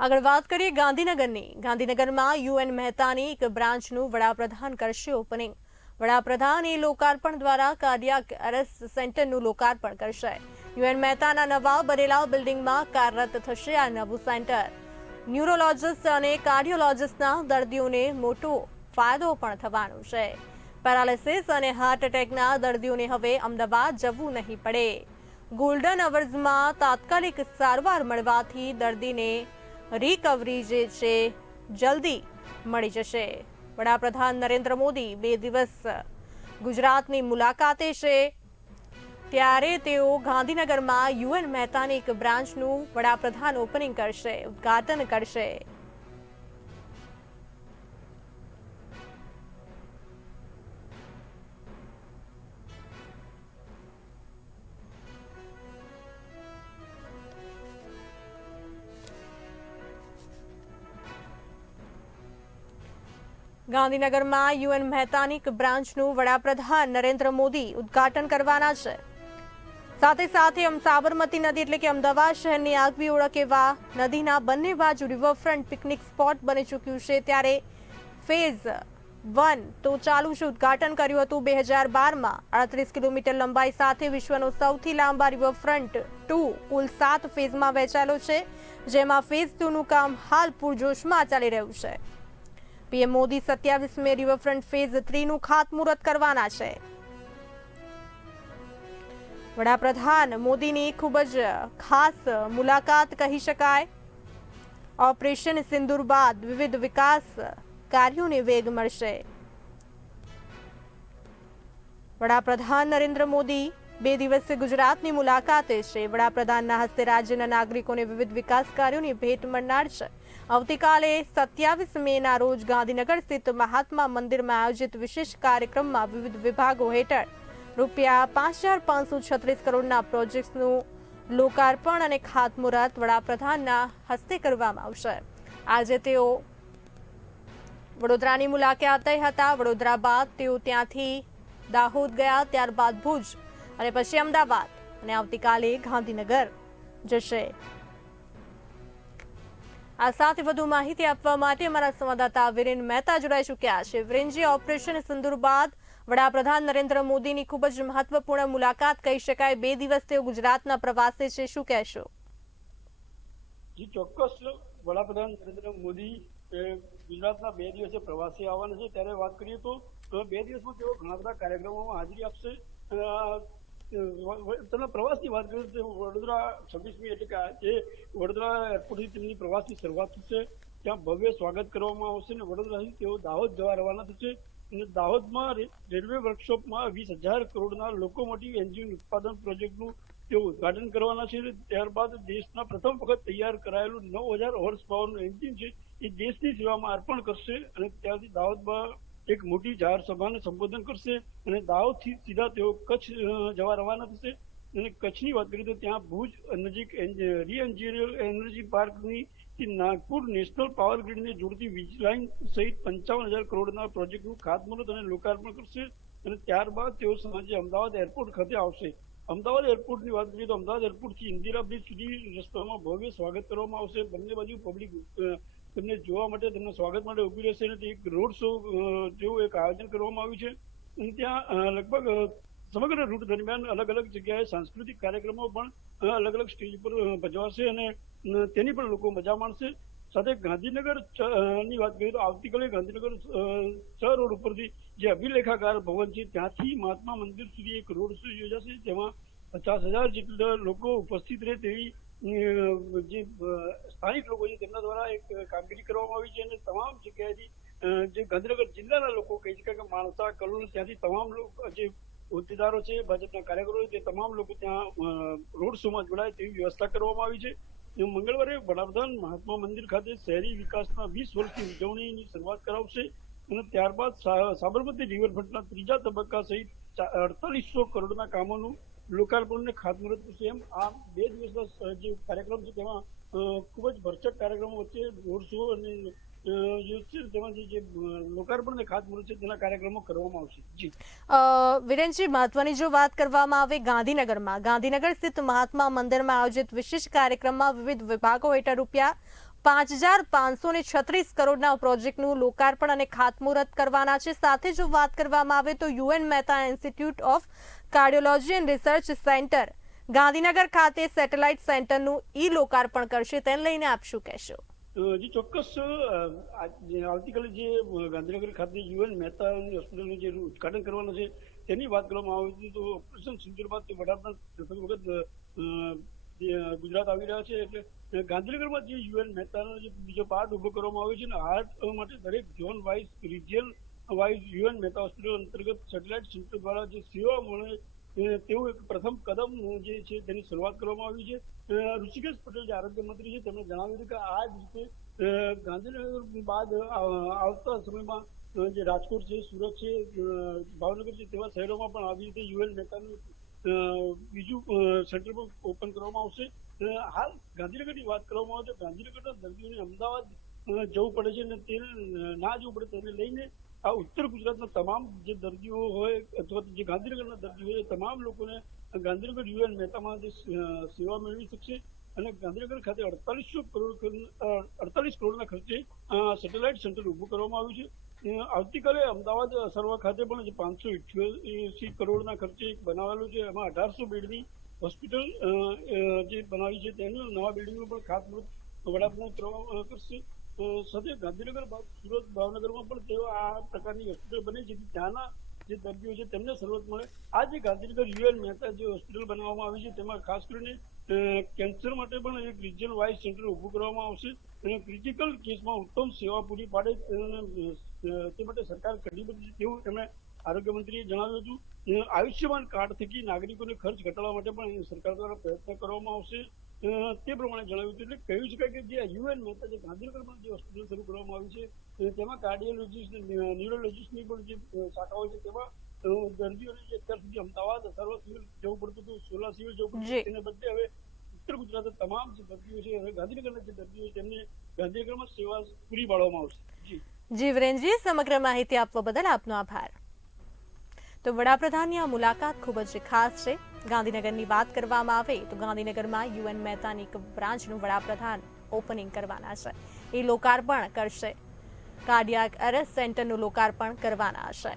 આગળ વાત કરીએ ગાંધીનગરની. ગાંધીનગરમાં યુએન મહેતાની એક બ્રાન્ચનું વડાપ્રધાન કરશે ઓપનિંગ. વડાપ્રધાન એ લોકાર્પણ દ્વારા કાર્ડિયાક એરેસ્ટ સેન્ટરનું લોકાર્પણ કરશે. યુએન મહેતાના નવા બનેલા બિલ્ડિંગમાં કાર્યરત થશે આ નવું સેન્ટર. ન્યુરોલોજિસ્ટ અને કાર્ડિયોલોજિસ્ટના દર્દીઓને મોટો ફાયદો પણ થવાનો છે. પેરાલિસિસ અને હાર્ટ એટેકના દર્દીઓને હવે અમદાવાદ જવું નહીં પડે. ગોલ્ડન અવર્સમાં તાત્કાલિક સારવાર મળવાથી દર્દીને રિકવરી જે છે, જલ્દી મળી જશે. વડાપ્રધાન નરેન્દ્ર મોદી બે દિવસ ગુજરાતની મુલાકાતે છે. ત્યારે તેઓ ગાંધીનગરમાં યુએન મહેતાની એક બ્રાન્ચનું વડાપ્રધાન ઓપનિંગ કરશે, ઉદ્ઘાટન કરશે. ગાંધીનગરમાં યુએન મહેતાની બ્રાન્ચનું વડાપ્રધાન નરેન્દ્ર મોદી ઉદ્ઘાટન કરવાના છે. સાથે સાથે સાબરમતી નદી એટલે કે અમદાવાદ શહેરની આગવી ઓળખ એવા નદીના બંને બાજુ રિવરફ્રન્ટ પિકનિક સ્પોટ બની ચૂક્યું છે. ત્યારે ફેઝ વન તો ચાલુ છે ઉદ્ઘાટન કર્યું હતું બે હજાર બારમાં. અડત્રીસ કિલોમીટર લંબાઈ સાથે વિશ્વનો સૌથી લાંબા રિવરફ્રન્ટ ટુ કુલ સાત ફેઝમાં વહેંચાયેલો છે. જેમાં ફેઝ ટુનું કામ હાલ પૂરજોશમાં ચાલી રહ્યું છે. પીએમ મોદી સત્યાવીસ મે રિવરફ્રન્ટ ફેઝ થ્રીનું ખાતમુહૂર્ત કરવાના છે. વડાપ્રધાન મોદીની ખૂબ જ ખાસ મુલાકાત કહી શકાય. ઓપરેશન સિંદુર બાદ વિવિધ વિકાસ કાર્યોને વેગ મળશે. વડાપ્રધાન નરેન્દ્ર મોદી બે દિવસીય ગુજરાતની મુલાકાતે છે વડાપ્રધાનના હસ્તે રાજ્યના નાગરિકોને વિવિધ વિકાસ કાર્યોની ભેટ મળનાર છે. આવતીકાલે સત્યાવીસ મેના રોજ ગાંધીનગર સ્થિત મહાત્મા મંદિરમાં આયોજિત વિશેષ કાર્યક્રમમાં વિવિધ વિભાગો હેઠળ રૂપિયા પાંચ હજાર પાંચસો છત્રીસ કરોડના પ્રોજેક્ટ્સનું લોકાર્પણ અને ખાતમુહૂર્ત વડાપ્રધાનના હસ્તે કરવામાં આવશે. આજે તેઓ વડોદરાની મુલાકાતે હતા. વડોદરા બાદ તેઓ ત્યાંથી દાહોદ ગયા. ત્યારબાદ ભુજ અને પછી અમદાવાદ અને આવતીકાલે ગાંધીનગર જશે. આ સાથે વધુ માહિતી આપવા માટે અમારા સંવાદદાતા વિરેન મહેતા જોડાઈ ચૂક્યા છે. વિરેનજી, ઓપરેશન સિંદુર બાદ વડાપ્રધાન નરેન્દ્ર મોદીની ખૂબ જ મહત્વપૂર્ણ મુલાકાત કહી શકાય. બે દિવસ તેઓ ગુજરાતના પ્રવાસે છે. શું કહેશો? જી, ચોક્કસ. વડાપ્રધાન નરેન્દ્ર મોદી ગુજરાતના બે દિવસે પ્રવાસે આવવાના છે. ત્યારે વાત કરીએ તો બે દિવસમાં તેઓ ઘણા બધા કાર્યક્રમોમાં હાજરી આપશે. તમે પ્રવાસની વાત કરીએ તો વડોદરા છવ્વીસમી એટલે કે જે વડોદરા એરપોર્ટથી તેમની પ્રવાસની શરૂઆત થશે, ત્યાં ભવ્ય સ્વાગત કરવામાં આવશે અને વડોદરાથી તેઓ દાહોદ જવા રવાના થશે. અને દાહોદમાં રેલવે વર્કશોપમાં વીસ હજાર કરોડના લોકોમોટિવ એન્જિન ઉત્પાદન પ્રોજેક્ટનું તેઓ ઉદઘાટન કરવાના છે ત્યારબાદ દેશના પ્રથમ વખત તૈયાર કરાયેલું નવ હજાર હોર્સ પાવરનું એન્જિન છે, એ દેશની સેવામાં અર્પણ કરશે અને ત્યારથી દાહોદમાં એક મોટી જાહેર સભાને સંબોધન કરશે અને દાહોદથી સીધા તેઓ કચ્છ જવા રવાના થશે. અને કચ્છની વાત કરીએ તો ત્યાં ભુજ નજીક રી એન્જિનિયર એનર્જી પાર્કની નાગપુર નેશનલ પાવર ગ્રીડને જોડતી વીજ લાઇન સહિત પંચાવન હજાર કરોડના પ્રોજેક્ટનું ખાતમુહૂર્ત અને લોકાર્પણ કરશે. અને ત્યારબાદ તેઓ સાંજે અમદાવાદ એરપોર્ટ ખાતે આવશે. અમદાવાદ એરપોર્ટની વાત કરીએ તો અમદાવાદ એરપોર્ટથી ઇન્દિરા બ્રિજ સુધી રસ્તામાં ભવ્ય સ્વાગત કરવામાં આવશે. બંને બાજુ પબ્લિક તેમને જોવા માટે તેમના સ્વાગત માટે ઊભી રહેશે અને એક રોડ શો જેવું એક આયોજન કરવામાં આવ્યું છે. અને ત્યાં લગભગ સમગ્ર રૂટ દરમિયાન અલગ અલગ જગ્યાએ સાંસ્કૃતિક કાર્યક્રમો પણ અલગ અલગ સ્ટેજ પર ભજવાશે અને તેની પણ લોકો મજા માણશે. સાથે ગાંધીનગરની વાત કરીએ તો આવતીકાલે ગાંધીનગર ચ રોડ ઉપરથી જે અભિલેખાકાર ભવન છે, ત્યાંથી મહાત્મા મંદિર સુધી એક રોડ શો યોજાશે, જેમાં પચાસ હજાર જેટલા લોકો ઉપસ્થિત રહે તેવી જે સ્થાનિક લોકો છે, તેમના દ્વારા એક કામગીરી કરવામાં આવી છે અને તમામ જગ્યાએથી જે ગાંધીનગર જિલ્લાના લોકો કહી શકાય કે માણસા, કલોલ ત્યાંથી તમામ લોકો, જે હોદ્દેદારો છે, ભાજપના કાર્યકરો છે, તે તમામ લોકો ત્યાં રોડ શોમાં જોડાય તેવી વ્યવસ્થા કરવામાં આવી છે. મંગળવારે વડાપ્રધાન મહાત્મા મંદિર ખાતે શહેરી વિકાસના વીસ વર્ષની ઉજવણીની શરૂઆત કરાવશે. અને ત્યારબાદ સાબરમતી રિવરફ્રન્ટના ત્રીજા તબક્કા સહિત અડતાલીસો કરોડના કામોનું લોકાર્પણ ખાતમુહૂર્ત થશે. એમ આ બે દિવસના જે કાર્યક્રમ છે. તેમાં ખૂબ જ ભરચક કાર્યક્રમો વચ્ચે રોડ અને તેના કાર્યક્રમો કરવામાં આવશે. જી. વિરેનજી જો વાત કરવામાં આવે ગાંધીનગરમાં, ગાંધીનગર સ્થિત મહાત્મા મંદિરમાં આયોજિત વિશેષ કાર્યક્રમમાં વિવિધ વિભાગો હેઠળ રૂપિયા પાંચ હજાર પાંચસો ને છત્રીસ કરોડના પ્રોજેક્ટનું લોકાર્પણ અને ખાતમુહૂર્ત કરવાના છે. સાથે જો વાત કરવામાં આવે તો UN Mehta institute of cardiology and research centre Gandhinagar ખાતે સેટેલાઇટ સેન્ટરનું ઈ લોકાર્પણ કરશે. તેને લઈને આપ શું કહેશો? અ, ચોક્કસ જે આવતીકાલે જે ગાંધીનગર ખાતે યુએન મહેતા હોસ્પિટલનું જે ઉદઘાટન કરવાનું છે તેની વાત કરવામાં આવી હતી તો ઓપરેશન સિંદુર બાદ વડાપ્રધાન પ્રથમ વખત જે, ગુજરાત આવી રહ્યા છે એટલે ગાંધીનગરમાં જે યુએન મહેતાનો જે બીજો પાર્ટ ઊભો કરવામાં આવ્યો છે ને, આ માટે દરેક zone wise, region wise UN Mehta hospital અંતર્ગત સેટેલાઇટ સેન્ટર દ્વારા જે સેવા મળે તેવું એક પ્રથમ કદમ જે છે તેની શરૂઆત કરવામાં આવી છે. ઋષિકેશ પટેલ જે આરોગ્ય મંત્રી છે, તેમણે જણાવ્યું કે આ જ રીતે ગાંધીનગર બાદ આવતા સમયમાં જે રાજકોટ છે, સુરત છે ભાવનગર છે, તેવા શહેરોમાં પણ આવી રીતે યુએન મહેતાનું બીજું સેન્ટર પણ ઓપન કરવામાં આવશે. હાલ ગાંધીનગરની વાત કરવામાં આવે તો ગાંધીનગરના દર્દીઓને અમદાવાદ જવું પડે છે અને તેને ના જવું પડે તેને લઈને આ ઉત્તર ગુજરાતના તમામ જે દર્દીઓ હોય અથવા જે ગાંધીનગરના દર્દીઓ હોય એ તમામ લોકોને ગાંધીનગર યુએન મહેતામાં જે સેવા મેળવી શકશે અને ગાંધીનગર ખાતે અડતાલીસો કરોડ અડતાલીસ કરોડના ખર્ચે સેટેલાઇટ સેન્ટર ઊભું કરવામાં આવ્યું છે. આવતીકાલે અમદાવાદ સર્વ ખાતે પણ જે પાંચસો ઇઠ્યોસી કરોડના ખર્ચે એક બનાવેલું છે, એમાં અઢારસો બેડની હોસ્પિટલ જે બનાવી છે, તેનું નવા બિલ્ડિંગનું પણ ખાતમુહૂર્ત વડાપ્રધાન કરવા કરશે. સાથે ગાંધીનગર સુરત ભાવનગરમાં પણ તેઓ આ પ્રકારની હોસ્પિટલ બને જેથી ત્યાંના જે દર્દીઓ છે, તેમને સર્વત મળે. આ જે ગાંધીનગર યુએન મહેતા જે હોસ્પિટલ બનાવવામાં આવી છે, તેમાં ખાસ કરીને કેન્સર માટે પણ એક રિજિયન વાઇઝ સેન્ટર ઊભું કરવામાં આવશે અને ક્રિટિકલ કેસમાં ઉત્તમ સેવા પૂરી પાડે તે માટે સરકાર કટિબદ્ધ છે તેવું એમણે આરોગ્યમંત્રીએ જણાવ્યું હતું. આયુષ્યમાન કાર્ડ થકી નાગરિકોને ખર્ચ ઘટાડવા માટે પણ સરકાર દ્વારા પ્રયત્ન કરવામાં આવશે. તે પ્રમાણે જણાવ્યું હતું એટલે કહ્યું શકાય કે જે યુએન મહેતા જે ગાંધીનગરમાં જે હોસ્પિટલ શરૂ કરવામાં આવી છે, તેમાં કાર્ડિયોલોજીસ્ટ ન્યુરોલોજીસ્ટની પણ જે શાખાઓ છે તેમાં દર્દીઓને જે અત્યાર સુધી અમદાવાદ સર્વ સિવિલ જવું પડતું હતું સોલા સિવિલ જવું પડતું. તેને બદલે હવે ઉત્તર ગુજરાતના તમામ જે દર્દીઓ છે હવે ગાંધીનગરના જે દર્દીઓ છે તેમને ગાંધીનગરમાં સેવા પૂરી પાડવામાં આવશે. જી. જી વિરેનજી સમગ્ર માહિતી આપવા બદલ આપનો આભાર. તો વડાપ્રધાનની આ મુલાકાત ખૂબ જ ખાસ છે. ગાંધીનગરની વાત કરવામાં આવે તો ગાંધીનગરમાં યુએન મહેતાની એક બ્રાન્ચનું વડાપ્રધાન ઓપનિંગ કરવાના છે. એ લોકાર્પણ કરશે. કાર્ડિયાક એરેસ્ટ સેન્ટરનું લોકાર્પણ કરવાના છે.